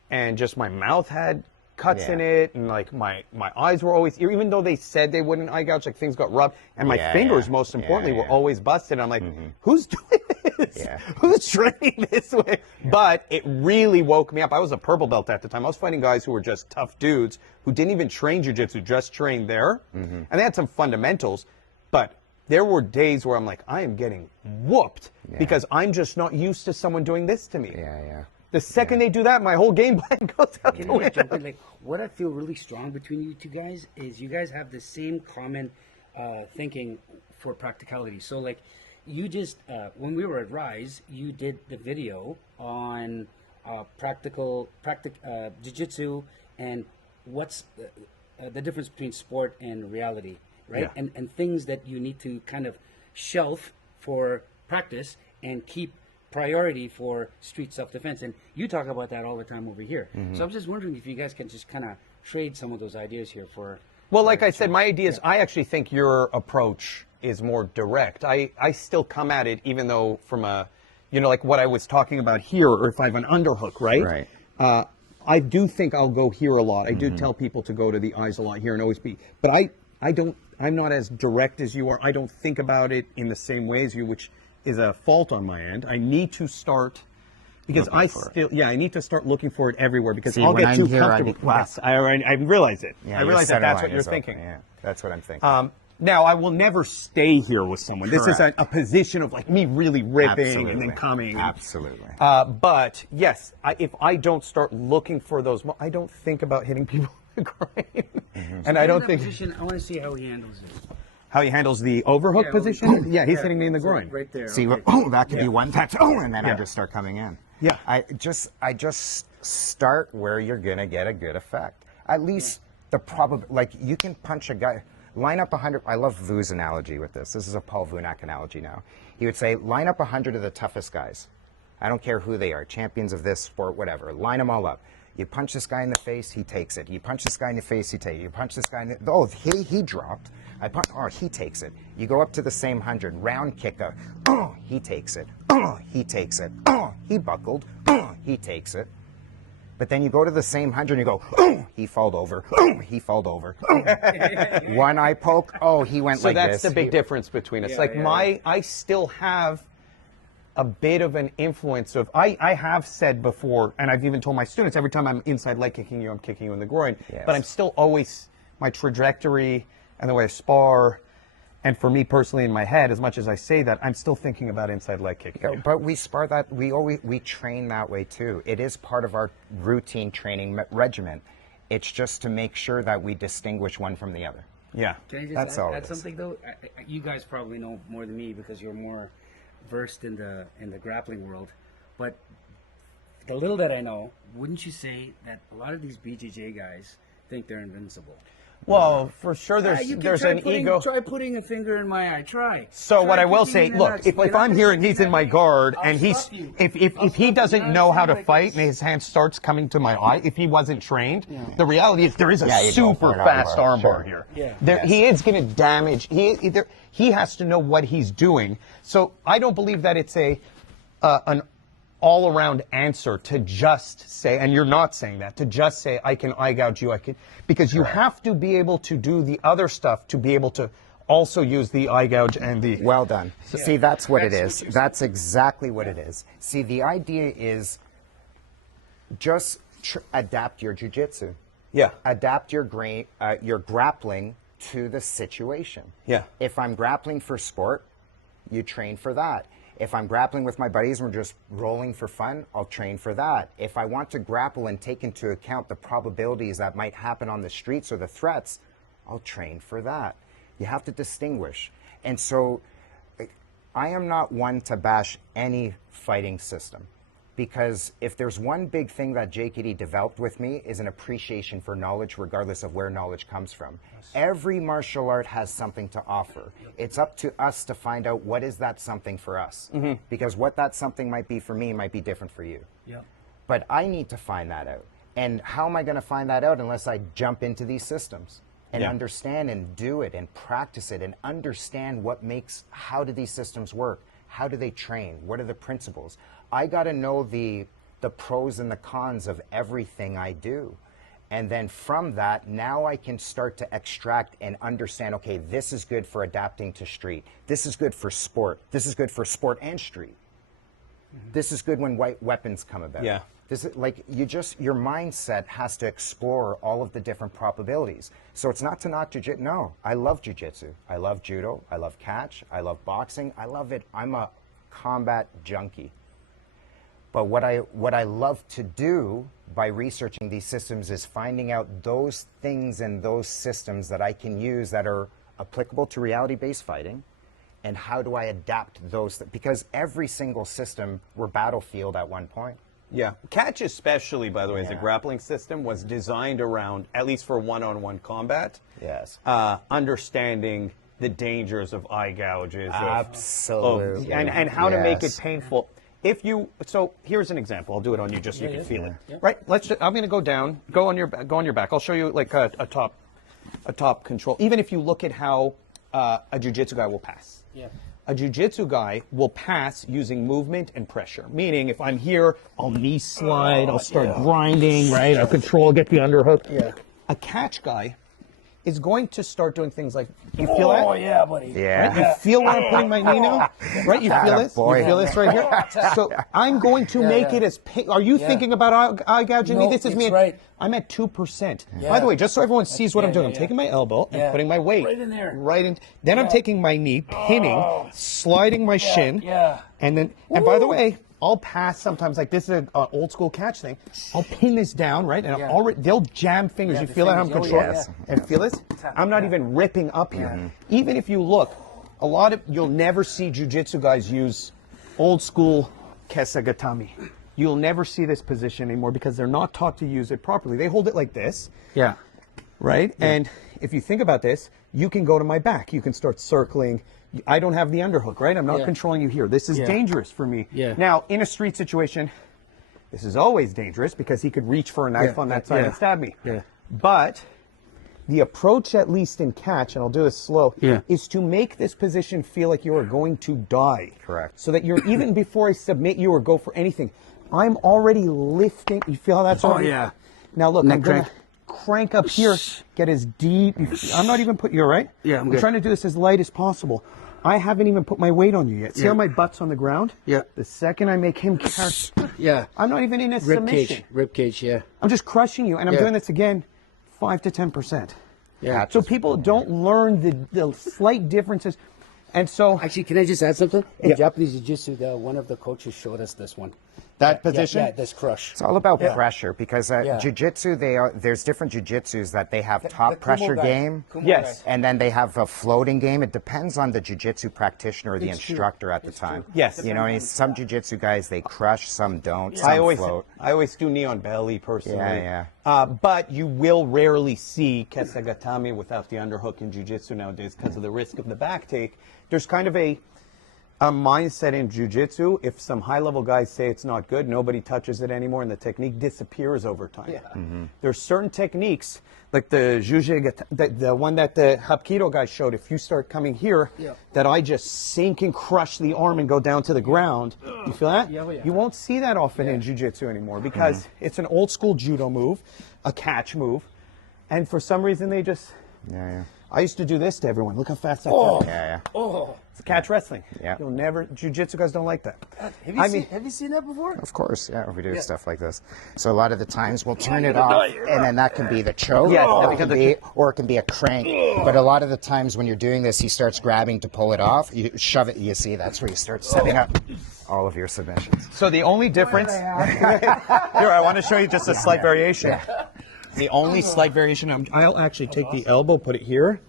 and just my mouth had cuts in it, and like my eyes were always, even though they said they wouldn't eye gouge, like things got rubbed, and my fingers, most importantly, were always busted. And I'm like, who's doing this? Who's training this way? But it really woke me up. I was a purple belt at the time. I was fighting guys who were just tough dudes who didn't even train jiu-jitsu, just trained there, and they had some fundamentals, but there were days where I'm like, I am getting whooped because I'm just not used to someone doing this to me. Yeah. The second they do that, my whole game plan goes out the window. Like, what I feel really strong between you two guys is you guys have the same common thinking for practicality. So, like, you just when we were at Rise, you did the video on practical jiu-jitsu and what's the difference between sport and reality, right? Yeah. And things that you need to kind of shelf for practice and keep priority for street self-defense. And you talk about that all the time over here. So I'm just wondering if you guys can just kind of trade some of those ideas here for... Well, like I said, my idea is I actually think your approach is more direct. I still come at it even though from a, you know, like what I was talking about here, or if I have an underhook, right? Right. I do think I'll go here a lot. I do tell people to go to the eyes a lot here and always be, but I'm not as direct as you are. I don't think about it in the same way as you, which is a fault on my end. I need to start, because I need to start looking for it everywhere, because I'll get too comfortable. Yes, I realize it. Yeah, I realize that that's what you're open, thinking. Yeah, that's what I'm thinking. Now, I will never stay here with someone. This is a position of like me really ripping and then coming. Absolutely. But yes, if I don't start looking for those, I don't think about hitting people in the groin. And I don't think Position, I want to see how he handles it. how he handles the overhook position. Yeah, he's hitting me in the groin. Right there. See, okay. that could be one touch. And then I just start coming in. Yeah. I just start where you're gonna get a good effect. At least the like you can punch a guy. Line up 100. I love Vu's analogy with this. This is a Paul Vunak analogy now. He would say, line up 100 of the toughest guys. I don't care who they are, champions of this sport, whatever. Line them all up. You punch this guy in the face, he takes it. You punch this guy in the face, he takes it. You punch this guy in the... he dropped. He takes it. You go up to the same 100, round kick, he takes it. He takes it. He buckled. He takes it. But then you go to the same 100 and you go, he falled over. He falled over. One eye poke, he went like this. So that's the big difference between us. I still have a bit of an influence of, I have said before, and I've even told my students, every time I'm inside leg kicking you, I'm kicking you in the groin. Yes. But I'm still always, my trajectory and the way I spar, and for me personally in my head, as much as I say that, I'm still thinking about inside leg kicking. Yeah, but we spar that, we train that way too. It is part of our routine training regimen. It's just to make sure that we distinguish one from the other. Yeah. Can I just That's all add it is. something though? You guys probably know more than me because you're more versed in the grappling world. But the little that I know, wouldn't you say that a lot of these BJJ guys think they're invincible? Well, for sure You can there's try an ego. Try putting a finger in my eye. Try. So Try what I will kicking say, in the look, nuts. if You're not I'm gonna here and get he's in that my thing. guard I'll and he's stop you. if I'll he stop doesn't you. know how to Like fight this. and his hand starts coming to my eye, if he wasn't trained, the reality is there is a Yeah, you go for super an fast armbar, armbar sure. here. Yeah. There, He is going to damage. He has to know what he's doing. So I don't believe that it's an all-around answer to just say, and you're not saying that, to just say, I can eye gouge you, because you have to be able to do the other stuff to be able to also use the eye gouge and the... Well done. See, that's what it That's is. what you're That's exactly what it is. See, the idea is just adapt your jiu-jitsu. Yeah. Adapt your grappling to the situation. Yeah. If I'm grappling for sport, you train for that. If I'm grappling with my buddies and we're just rolling for fun, I'll train for that. If I want to grapple and take into account the probabilities that might happen on the streets or the threats, I'll train for that. You have to distinguish. And so I am not one to bash any fighting system, because if there's one big thing that JKD developed with me is an appreciation for knowledge regardless of where knowledge comes from. Every martial art has something to offer. It's up to us to find out what is that something for us. Because what that something might be for me might be different for you. Yeah. But I need to find that out. And how am I going to find that out unless I jump into these systems and understand and do it and practice it and understand how do these systems work? How do they train? What are the principles? I got to know the pros and the cons of everything I do. And then from that, now I can start to extract and understand, okay, this is good for adapting to street. This is good for sport. This is good for sport and street. This is good when white weapons come about. Yeah. This is like your mindset has to explore all of the different probabilities. So it's not to knock jiu-jitsu. No, I love jiu-jitsu. I love judo. I love catch. I love boxing. I love it. I'm a combat junkie. But what I love to do by researching these systems is finding out those things and those systems that I can use that are applicable to reality-based fighting, and how do I adapt those? Because every single system were battlefield at one point. Yeah. Catch especially, by the way, as a Yeah. grappling system, was designed around, at least for one-on-one combat, Yes. understanding the dangers of eye gouges. Absolutely. And how to make it Yes. painful. So here's an example. I'll do it on you just so you can feel it. Yeah. Right? I'm going to go down, go on your back. I'll show you like a top control. Even if you look at how a jiu-jitsu guy will pass. Yeah. A jiu-jitsu guy will pass using movement and pressure. Meaning, if I'm here, I'll knee slide, I'll start grinding, right? I'll control, get the underhook. Yeah. A catch guy is going to start doing things like, you feel that? Oh yeah, buddy. Yeah. Right? You feel where I'm putting my knee now? Right? You feel this? Attaboy. You feel this right here? So I'm going to make it as are you thinking about eye gouging me? No, This is me. it's right. I'm at 2%. Yeah. By the way, just so everyone sees what I'm doing, yeah, I'm yeah. taking my elbow and Yeah. putting my weight Right in there. Right in. Then I'm taking my knee, pinning, sliding my shin. yeah. And by the way, I'll pass sometimes, like this is an old school catch thing. I'll pin this down, right? And they'll jam fingers. Yeah, You the feel that I'm fingers. Oh, controlling? yeah, And feel this? I'm not even ripping up here. Even if you look, you'll never see jiu-jitsu guys use old school kesagatami. You'll never see this position anymore because they're not taught to use it properly. They hold it like this. Yeah. Right? Yeah. And if you think about this, you can go to my back. You can start circling. I don't have the underhook, right? I'm not controlling you here. This is dangerous for me. Yeah. Now, in a street situation, this is always dangerous because he could reach for a knife on that side and stab me. Yeah. But the approach, at least in catch, and I'll do this slow, is to make this position feel like you are going to die. Correct. So that you're, even before I submit you or go for anything, I'm already lifting. You feel how that's already? yeah. Now look, Neck I'm going crank. to crank up here, get as deep. I'm not even putting, you're right? Yeah, I'm I'm good. trying to do this as light as possible. I haven't even put my weight on you yet. See how my butt's on the ground? Yeah. The second I make him carry, Yeah. I'm not even in a Rib submission. cage. Rib cage. Yeah. I'm just crushing you, and I'm Yeah. doing this again, 5 to 10%. Yeah. So people don't learn the slight differences, and so Actually, can I just add something? In Japanese Jiu-Jitsu, one of the coaches showed us this one. that position. Yeah, this crush. It's all about pressure because Yeah. jiu-jitsu, there's different jiu-jitsus that they have top the Kumo pressure guy. game. Kumo Yes. guy. And then they have a floating game. It depends on the jiu-jitsu practitioner or the instructor at the time. Yes. You know, some jiu-jitsu guys, they crush, some don't, some I always float. do knee on belly personally. Yeah, But you will rarely see kesagatami without the underhook in jiu-jitsu nowadays because of the risk of the back take. There's kind of a mindset in jiu-jitsu. If some high-level guys say it's not good, nobody touches it anymore, and the technique disappears over time. Yeah. There's certain techniques, like the the one that the Hapkido guy showed. If you start coming here, that I just sink and crush the arm and go down to the ground. You feel that? Yeah, yeah. You won't see that often in jiu-jitsu anymore because it's an old-school judo move, a catch move, and for some reason they just. Yeah. I used to do this to everyone. Look how fast I Oh. can. Yeah. Oh. It's catch wrestling. Yeah. You'll never. Jiu-jitsu guys don't like that. Have you seen that before? Of course, we do stuff like this. So a lot of the times we'll turn it off, and then that can be the choke, or it can be a crank. But a lot of the times when you're doing this, he starts grabbing to pull it off. You shove it. You see, that's where you start setting up all of your submissions. So the only difference. Here, I want to show you just a slight variation. The only slight variation. I'll actually take the elbow, put it here,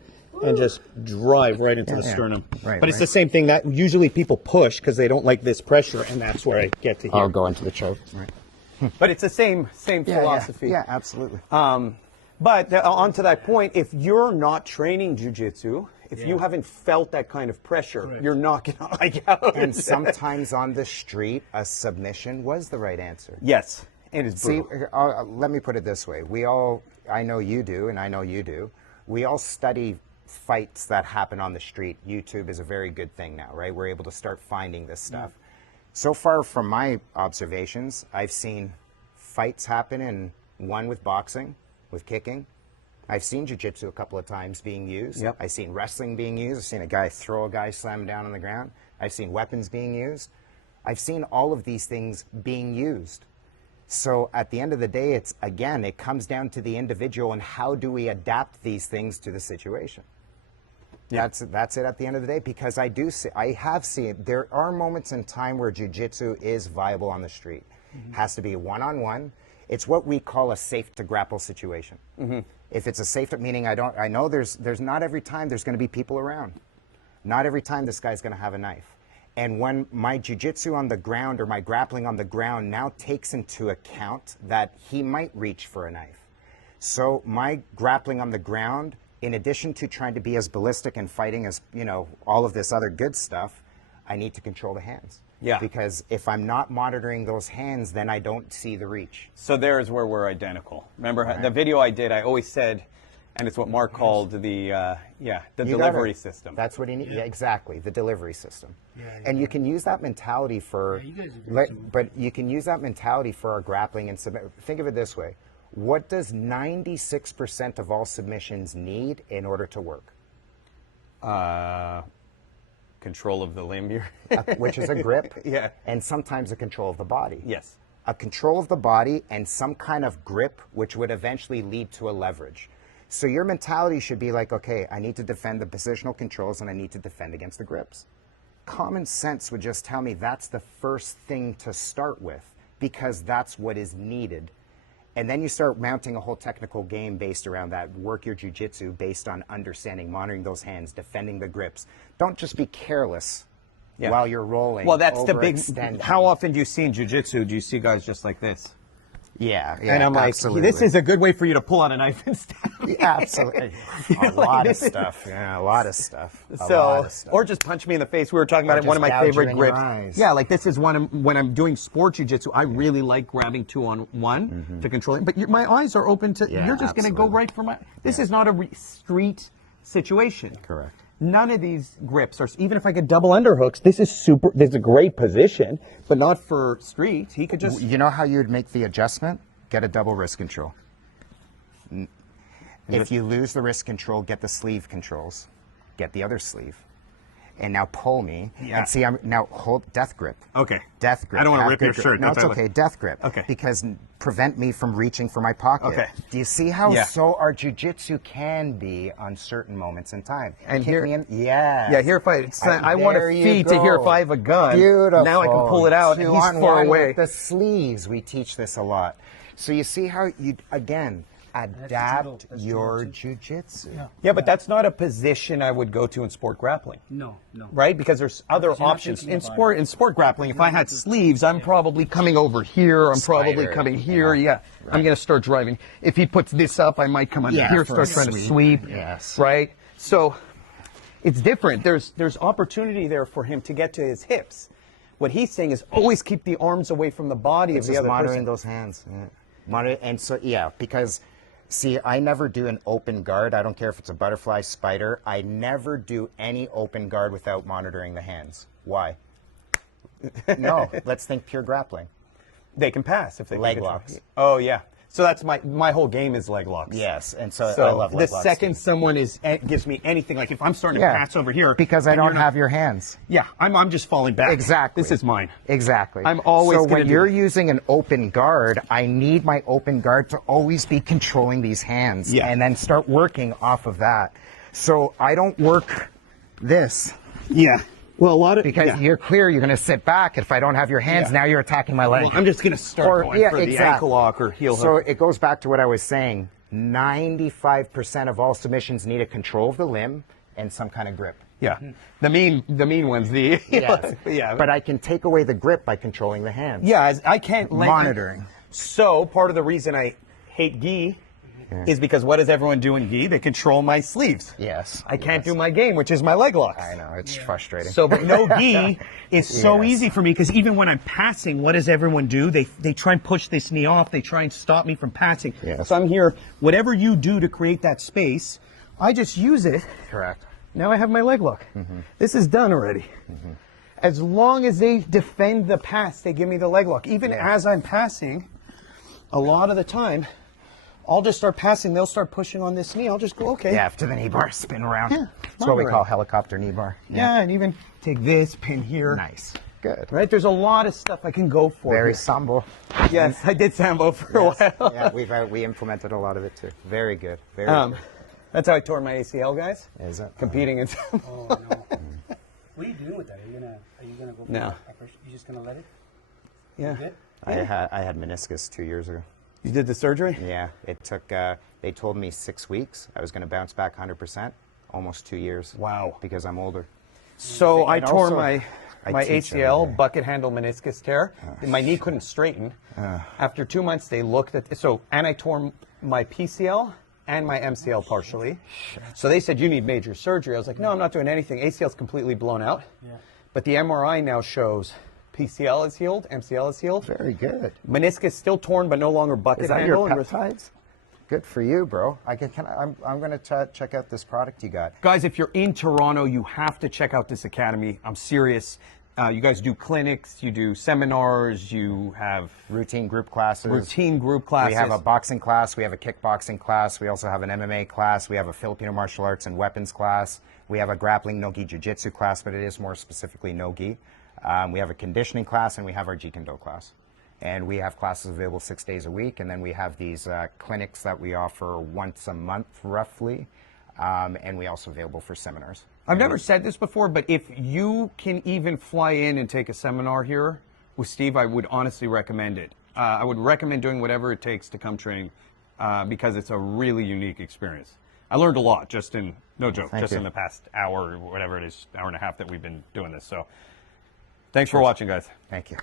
and just drive right into the sternum. Right, but it's right. the same thing that usually people push because they don't like this pressure, and that's where I get to here. I'll go into the choke. Right. But it's the same philosophy. Yeah, absolutely. But on to that point, if you're not training jiu-jitsu, if you haven't felt that kind of pressure, you're not going to eye gouge. And sometimes on the street, a submission was the right answer. Yes, it is See, brutal. let me put it this way. I know you do, and I know you do. We all study fights that happen on the street. YouTube is a very good thing now, right? We're able to start finding this stuff. So far from my observations, I've seen fights happen in one with boxing, with kicking. I've seen jiu-jitsu a couple of times being used. Yep. I've seen wrestling being used. I've seen a guy throw a guy, slam him down on the ground. I've seen weapons being used. I've seen all of these things being used. So at the end of the day, it's, again, it comes down to the individual and how do we adapt these things to the situation. Yeah. That's it at the end of the day, because I have seen, there are moments in time where jiu-jitsu is viable on the street. Has to be one-on-one. It's what we call a safe to grapple situation. If it's a safe to, meaning I know there's not every time there's going to be people around. Not every time this guy's going to have a knife. And when my jiu-jitsu on the ground or my grappling on the ground now takes into account that he might reach for a knife. So my grappling on the ground, in addition to trying to be as ballistic and fighting as, you know, all of this other good stuff, I need to control the hands. Yeah. Because if I'm not monitoring those hands, then I don't see the reach. So there's where we're identical. Remember the video I did, I always said, and it's what Mark called the delivery system. That's what he needs. Yeah, exactly, the delivery system. And you can use that mentality for, but you can use that mentality for our grappling and submit. Think of it this way. What does 96% of all submissions need in order to work? Control of the limb here. Which is a grip. Yeah. And sometimes a control of the body. Yes. A control of the body and some kind of grip, which would eventually lead to a leverage. So your mentality should be like, okay, I need to defend the positional controls and I need to defend against the grips. Common sense would just tell me that's the first thing to start with, because that's what is needed. And then you start mounting a whole technical game based around that. Work your jiu-jitsu based on understanding, monitoring those hands, defending the grips. Don't just be careless while you're rolling. Well, that's the big. overextending. How often do you see in jiu-jitsu? Do you see guys just like this? Yeah, And I'm like, absolutely. this is a good way for you to pull out a knife and stab me. Yeah, absolutely. A lot of stuff. Yeah, a lot of stuff. A lot of stuff. Or just punch me in the face. We were talking about Or it. One of just my gouge you favorite in your grips. eyes. Yeah, like this is when I'm doing sport jiu-jitsu. I really like grabbing 2-on-1 to control it. But my eyes are open to. Yeah, you're just going to go absolutely. right for my. This is not a street situation. Correct. None of these grips are. Even if I get double underhooks, this is super. This is a great position, but not for street. He could just. You know how you would make the adjustment? Get a double wrist control. If you lose the wrist control, get the sleeve controls. Get the other sleeve. And now pull me. Yeah. And see, I'm now hold death grip. Okay. Death grip. I don't want to Have rip good your grip. shirt. No, That's it's what I okay. Death grip. Okay. Because prevent me from reaching for my pocket. Okay. Do you see how Yeah. so our jiu-jitsu can be on certain moments in time? And Kick here- me in. Yeah. Yeah, here if I want There to you feed to here go. if I have a gun. Beautiful. Now I can pull it out and he's 2-on-1 far away. with the sleeves. We teach this a lot. So you see how you, again, adapt your jiu-jitsu. Yeah, but that's not a position I would go to in sport grappling. No. Right? Because there's other Because you're not options. thinking In about it. sport grappling, if I had sleeves, I'm probably coming over here. I'm probably Spider, coming here. yeah. Yeah. I'm going to start driving. If he puts this up, I might come under Yeah, here, for a start trying to sweep. sweep. Yes. Right? So it's different. There's opportunity there for him to get to his hips. What he's saying is always keep the arms away from the body It's of the just other monitoring person. those hands. Yeah. Monitor, and so, yeah, because, see, I never do an open guard. I don't care if it's a butterfly, spider. I never do any open guard without monitoring the hands. Why? No, let's think pure grappling. They can pass if they Leg can control. locks. Oh yeah. So that's my whole game is leg locks. Yes, and so, So I love leg the locks, second too. someone gives me anything, like if I'm starting to Yeah, pass over here because I and you're don't not- have your hands. Yeah, I'm just falling back. Exactly. This is mine. Exactly. I'm always so gonna when do you're that. using an open guard, I need my open guard to always be controlling these hands, Yeah. and then start working off of that. So I don't work this. Yeah. Well, a lot of Because you're clear, you're going to sit back. If I don't have your hands, Yeah. now you're attacking my leg. Well, I'm just gonna start going for the ankle lock or heel So hook. it goes back to what I was saying. 95% of all submissions need a control of the limb and some kind of grip. Yeah. The mean ones. The Yes. yeah. But I can take away the grip by controlling the hands. yeah, I can't Monitoring. So part of the reason I hate gi is because what does everyone do in gi? They control my sleeves. Yes. I can't do my game, which is my leg locks. I know, it's frustrating. So, but no gi is so Yes. easy for me because even when I'm passing, what does everyone do? They try and push this knee off. They try and stop me from passing. Yes. So I'm here. Whatever you do to create that space, I just use it. Correct. Now I have my leg lock. This is done already. As long as they defend the pass, they give me the leg lock. Even as I'm passing, a lot of the time, I'll just start passing. They'll start pushing on this knee. I'll just go, okay. Yeah, after the knee bar, spin around. Yeah, That's what we monitoring. call helicopter knee bar. Yeah, and even take this pin here. Nice. good. Right? There's a lot of stuff I can go for. Very here. sambo. Yes, I did Sambo for a while. Yeah, we implemented a lot of it too. Very good. Very good. That's how I tore my ACL, guys. Is it? Competing in Sambo. Oh no. What are you doing with that? Are you gonna go for No. You just gonna let it? Yeah. You good? I had meniscus 2 years ago. You did the surgery? Yeah, it took. They told me 6 weeks. I was going to bounce back 100%. Almost 2 years. Wow. Because I'm older. So I And tore also, my I teach every ACL, day. bucket handle meniscus tear. My knee couldn't straighten. After 2 months, they looked at and I tore my PCL and my MCL partially. So they said, you need major surgery. I was like, no, I'm not doing anything. ACL's completely blown out. Yeah. But the MRI now shows PCL is healed, MCL is healed. Very good. Meniscus still torn, but no longer bucket Is that handle. your peptides? Good for you, bro. I'm going to check out this product you got. Guys, if you're in Toronto, you have to check out this academy. I'm serious. You guys do clinics, you do seminars, you have Routine group classes. routine group classes. We have a boxing class. We have a kickboxing class. We also have an MMA class. We have a Filipino martial arts and weapons class. We have a grappling no-gi jiu-jitsu class, but it is more specifically no-gi. We have a conditioning class, and we have our Jiu-Jitsu class. And we have classes available 6 days a week. And then we have these clinics that we offer once a month, roughly. And we also available for seminars. I've never said this before, but if you can even fly in and take a seminar here with Steve, I would honestly recommend it. I would recommend doing whatever it takes to come train because it's a really unique experience. I learned a lot no joke, Thank you. in the past hour or whatever it is, hour and a half that we've been doing this. So thanks for watching, guys. Thank you.